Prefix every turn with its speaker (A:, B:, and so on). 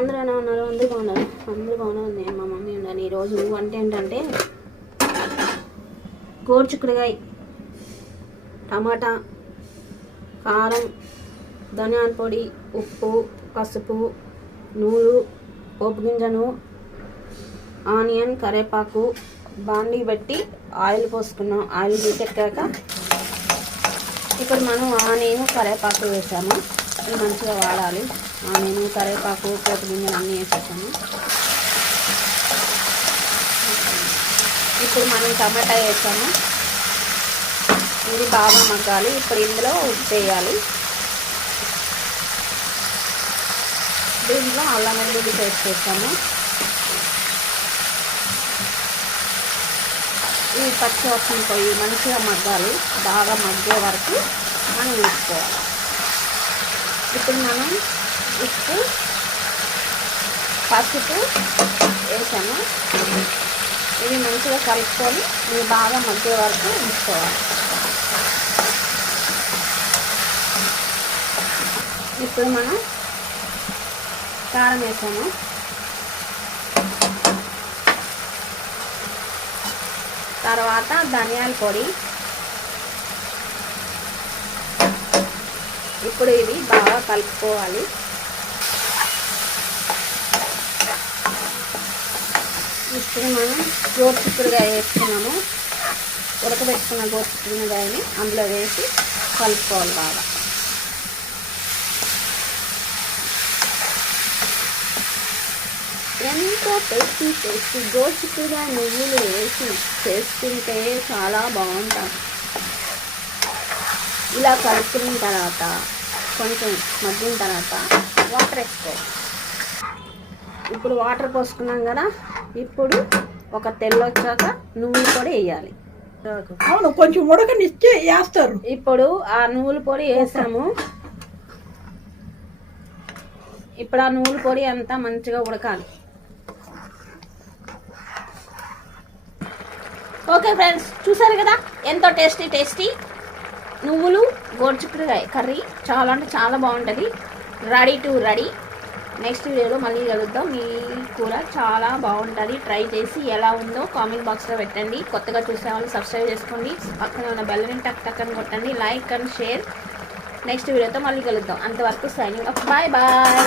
A: అందరూ ఎలా ఉన్నారు? అందరూ బాగున్నారు? అందరూ బాగున్నారు నేను మా మమ్మీ ఉన్నాను ఈరోజు వంట ఏంటంటే గోరుచిక్కుడుగాయ టమాటా కారం ధనియాల పొడి ఉప్పు పసుపు నూలు పోపు గింజను ఆనియన్ కరేపాకు బాండీ పెట్టి ఆయిల్ పోసుకున్నాం ఆయిల్ తీసెక్కాక ఇప్పుడు మనం ఆనియన్ కరేపాకు వేసాము. ఇవి మంచిగా వాడాలి. నేను కరేపాకు పోపు అన్నీ వేసేసాను. ఇప్పుడు మనం టమాటా వేసాము. ఇది బాగా మగ్గాలి. ఇప్పుడు ఇందులో ఉప్పు వేయాలి. దీంట్లో అల్లం వెల్లుల్లి పేస్ట్ వేస్తాము ఈ పచ్చి పోయి మంచిగా మగ్గాలి. బాగా మగ్గే వరకు మనం వేసుకోవాలి. ఇప్పుడు మనం ఉప్పు పసుపు వేసాము. ఇవి మంచిగా కలుపుకొని ఇవి బాగా మగ్గే వరకు ఉంచుకోవాలి. ఇప్పుడు మనం కారం వేసాము. తర్వాత ధనియాల పొడి ఇప్పుడు ఇది బాగా కలుపుకోవాలి. ఇప్పుడు మనం గోరుచిక్కుడుగాయ వేసుకున్నాము. ఉడకబెట్టుకున్న గోరుచిక్కుడుగాయని అందులో వేసి కలుపుకోవాలి బాగా. ఎంతో టేస్టీ టేస్టీ గోచిక్కుడుగా నువ్వులు వేసి చేసుకుంటే చాలా బాగుంటుంది. ఇలా కలుపుకున్న తర్వాత కొంచెం మగ్గిన తర్వాత వాటర్ వేసుకో ఇప్పుడు వాటర్ పోసుకున్నాం కదా ఇప్పుడు ఒక తెల్ల వచ్చాక నువ్వుల పొడి వేయాలి.
B: అవును కొంచెం ఉడకనిస్తే వేస్తారు.
A: ఇప్పుడు ఆ నువ్వుల పొడి వేసాము. ఇప్పుడు ఆ నువ్వుల పొడి అంతా మంచిగా ఉడకాలి. ఓకే ఫ్రెండ్స్ చూసారు కదా? ఎంతో టేస్టీ టేస్టీ. నువ్వులు గోరుచిక్కుడుకాయ కర్రీ చాలా అంటే చాలా బాగుంటుంది. రెడీ టు రెడీ నెక్స్ట్ వీడియోలో మళ్ళీ కలుద్దాం. మీ కూర చాలా బాగుంటుంది. ట్రై చేసి ఎలా ఉందో కామెంట్ బాక్స్లో పెట్టండి. కొత్తగా చూసే వాళ్ళు సబ్స్క్రైబ్ చేసుకోండి. పక్కన ఉన్న బెల్లని టక్ టక్ అని కొట్టండి. లైక్ అండ్ షేర్ నెక్స్ట్ వీడియోతో మళ్ళీ కలుద్దాం. అంతవరకు సైనింగ్ బాయ్ బాయ్